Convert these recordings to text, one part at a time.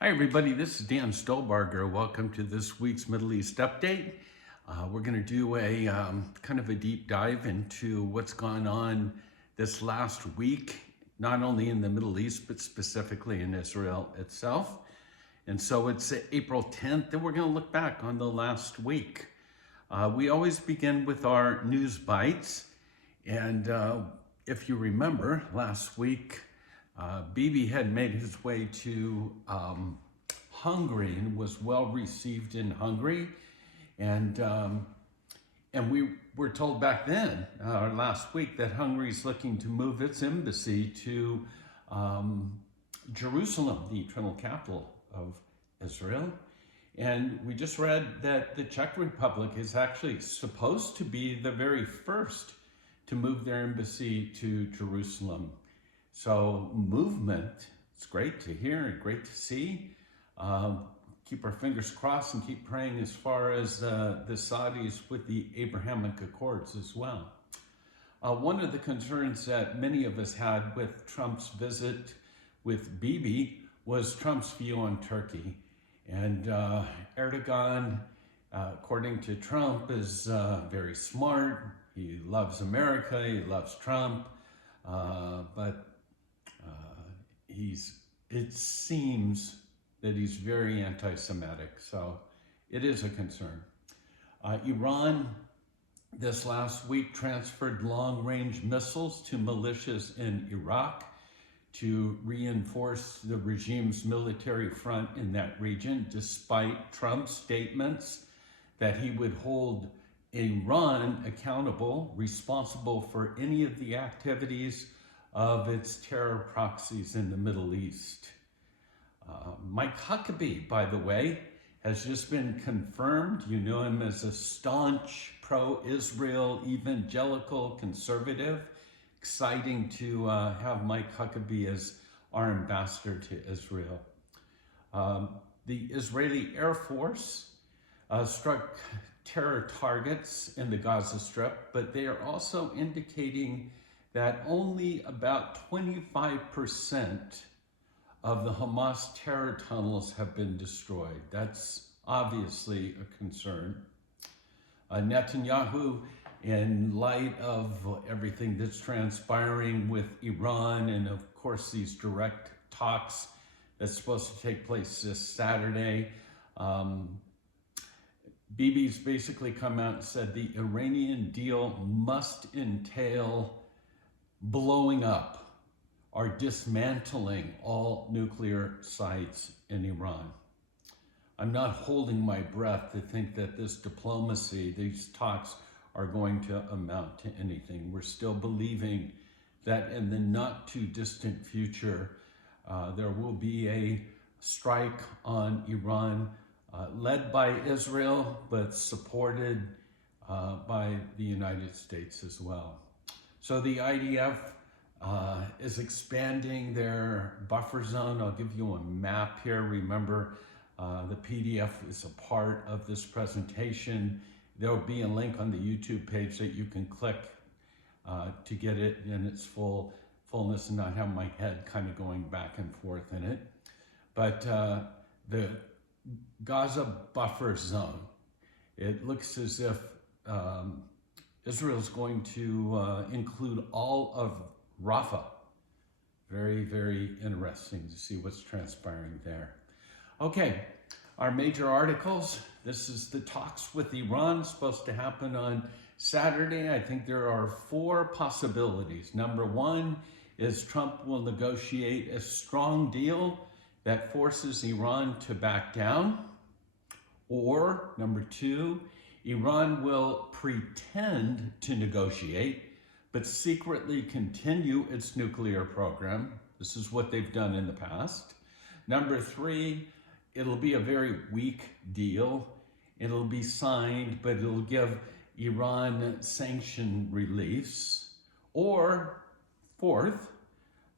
Hi, everybody. This is Dan Stolbarger. Welcome to this week's Middle East Update. We're going to do a kind of a deep dive into what's gone on this last week, not only in the Middle East, but specifically in Israel itself. And so it's April 10th, and we're going to look back on the last week. We always begin with our news bites. And if you remember, last week, Bibi had made his way to Hungary and was well received in Hungary. And we were told back then, last week, that Hungary is looking to move its embassy to Jerusalem, the eternal capital of Israel. And we just read that the Czech Republic is actually supposed to be the very first to move their embassy to Jerusalem. So movement, it's great to hear and great to see. Keep our fingers crossed and keep praying as far as the Saudis with the Abrahamic Accords as well. One of the concerns that many of us had with Trump's visit with Bibi was Trump's view on Turkey. And Erdogan, according to Trump, is very smart. He loves America, he loves Trump, but it seems that he's very anti-Semitic, so it is a concern. Iran this last week transferred long-range missiles to militias in Iraq to reinforce the regime's military front in that region, despite Trump's statements that he would hold Iran accountable, responsible for any of the activities of its terror proxies in the Middle East. Mike Huckabee, by the way, has just been confirmed. You know him as a staunch pro-Israel evangelical conservative. Exciting to have Mike Huckabee as our ambassador to Israel. The Israeli Air Force struck terror targets in the Gaza Strip, but they are also indicating that only about 25% of the Hamas terror tunnels have been destroyed. That's obviously a concern. Netanyahu, in light of everything that's transpiring with Iran and of course these direct talks that's supposed to take place this Saturday, Bibi's basically come out and said the Iranian deal must entail blowing up or dismantling all nuclear sites in Iran. I'm not holding my breath to think that this diplomacy, these talks, are going to amount to anything. We're still believing that in the not too distant future, there will be a strike on Iran led by Israel, but supported by the United States as well. So the IDF is expanding their buffer zone. I'll give you a map here. Remember, the PDF is a part of this presentation. There will be a link on the YouTube page that you can click to get it in its fullness and not have my head kind of going back and forth in it. But the Gaza buffer zone, it looks as if Israel's going to include all of Rafah. Very, very interesting to see what's transpiring there. Okay, our major articles. This is the talks with Iran, supposed to happen on Saturday. I think there are 4 possibilities. Number 1 is Trump will negotiate a strong deal that forces Iran to back down. Or, number 2, Iran will pretend to negotiate, but secretly continue its nuclear program. This is what they've done in the past. Number 3, it'll be a very weak deal. It'll be signed, but it'll give Iran sanction reliefs. Or, 4th,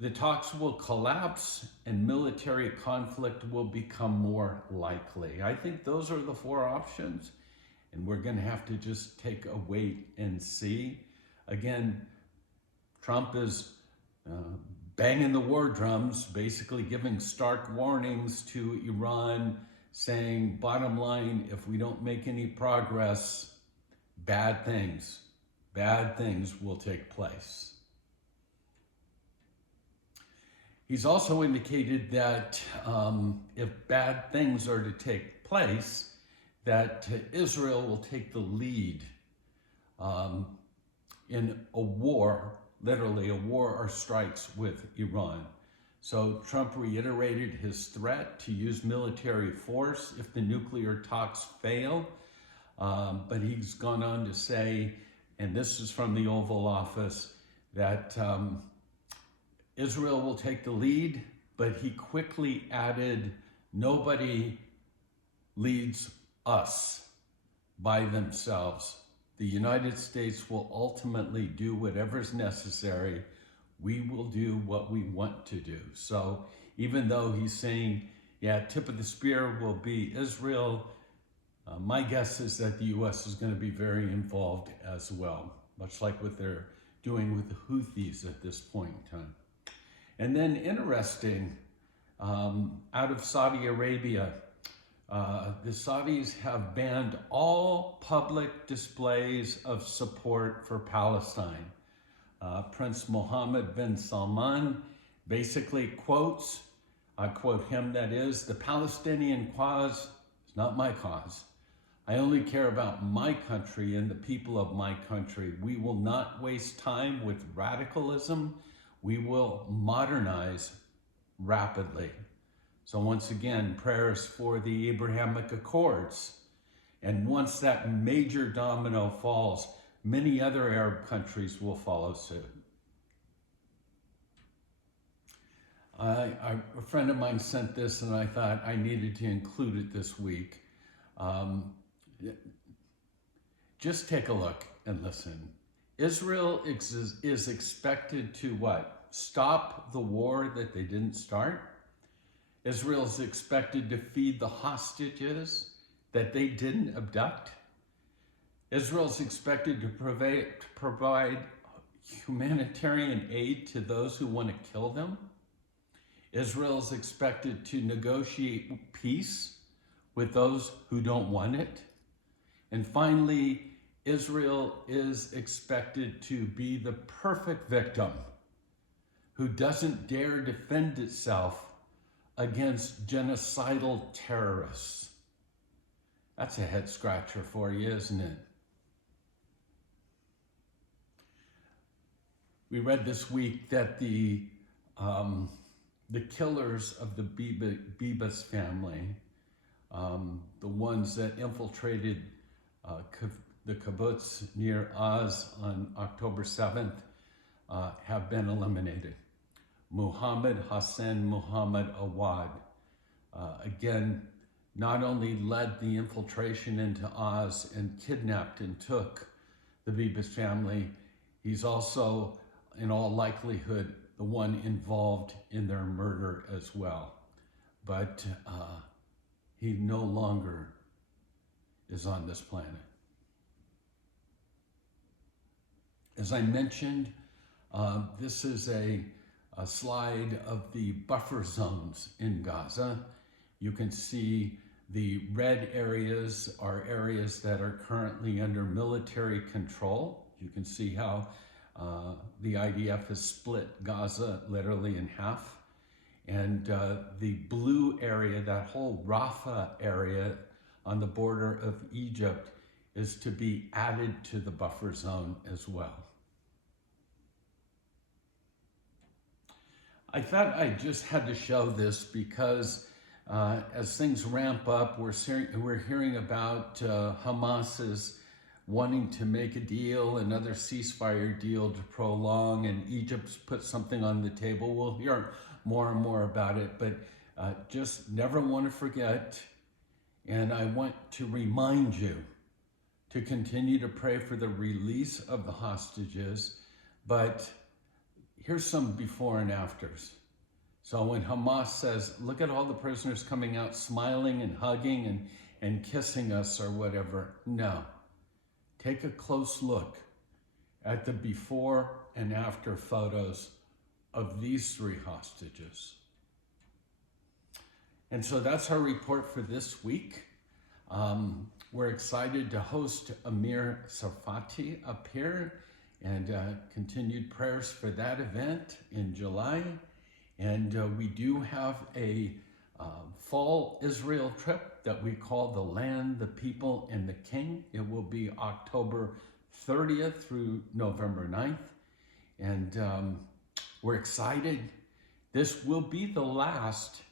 the talks will collapse and military conflict will become more likely. I think those are the 4 options, and we're going to have to just take a wait and see. Again, Trump is banging the war drums, basically giving stark warnings to Iran, saying, bottom line, if we don't make any progress, bad things will take place. He's also indicated that if bad things are to take place, that Israel will take the lead in a war, literally a war or strikes with Iran. So Trump reiterated his threat to use military force if the nuclear talks fail. But he's gone on to say, and this is from the Oval Office, that Israel will take the lead, but he quickly added, nobody leads us by themselves. The United States will ultimately do whatever's necessary. We will do what we want to do. So even though he's saying, yeah, tip of the spear will be Israel, my guess is that the U.S. is going to be very involved as well, much like what they're doing with the Houthis at this point in time. And then interesting, out of Saudi Arabia, the Saudis have banned all public displays of support for Palestine. Prince Mohammed bin Salman basically quotes, I quote him, that is, the Palestinian cause is not my cause. I only care about my country and the people of my country. We will not waste time with radicalism. We will modernize rapidly. So once again, prayers for the Abrahamic Accords. And once that major domino falls, many other Arab countries will follow suit. A friend of mine sent this and I thought I needed to include it this week. Just take a look and listen. Israel is expected to what? Stop the war that they didn't start. Israel is expected to feed the hostages that they didn't abduct. Israel is expected to provide humanitarian aid to those who want to kill them. Israel is expected to negotiate peace with those who don't want it. And finally, Israel is expected to be the perfect victim who doesn't dare defend itself against genocidal terrorists. That's a head scratcher for you, isn't it? We read this week that the killers of the Bibas family, the ones that infiltrated the kibbutz near Oz on October 7th, have been eliminated. Muhammad Hassan Muhammad Awad, again, not only led the infiltration into Oz and kidnapped and took the Bibas family, he's also, in all likelihood, the one involved in their murder as well. But he no longer is on this planet. As I mentioned, this is a slide of the buffer zones in Gaza. You can see the red areas are areas that are currently under military control. You can see how the IDF has split Gaza literally in half. And the blue area, that whole Rafah area on the border of Egypt, is to be added to the buffer zone as well. I thought I just had to show this because as things ramp up, we're hearing about Hamas's wanting to make a deal, another ceasefire deal to prolong, and Egypt's put something on the table. We'll hear more and more about it, but just never want to forget. And I want to remind you to continue to pray for the release of the hostages, but here's some before and afters. So when Hamas says, look at all the prisoners coming out smiling and hugging and kissing us or whatever, no. Take a close look at the before and after photos of these 3 hostages. And so that's our report for this week. We're excited to host Amir Tsarfati up here, and continued prayers for that event in July. And we do have a fall Israel trip that we call The Land, the People, and the King. It will be October 30th through November 9th. And we're excited. This will be the last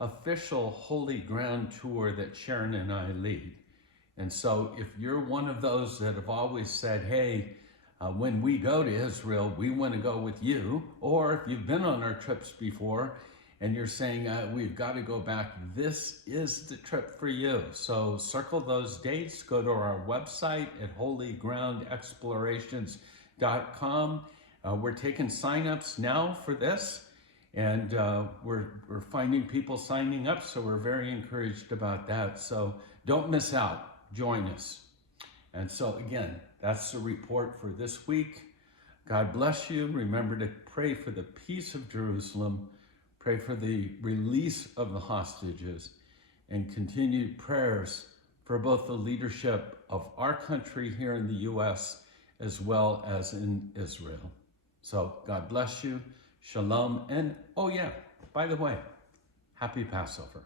official Holy Ground tour that Sharon and I lead. And so if you're one of those that have always said, hey, when we go to Israel, we want to go with you, or if you've been on our trips before and you're saying, we've got to go back, this is the trip for you. So circle those dates, go to our website at holygroundexplorations.com. We're taking signups now for this, and we're finding people signing up, so we're very encouraged about that. So don't miss out. Join us. And so again, that's the report for this week. God bless you. Remember to pray for the peace of Jerusalem, pray for the release of the hostages, and continued prayers for both the leadership of our country here in the U.S. as well as in Israel. So God bless you. Shalom. And oh yeah, by the way, happy Passover.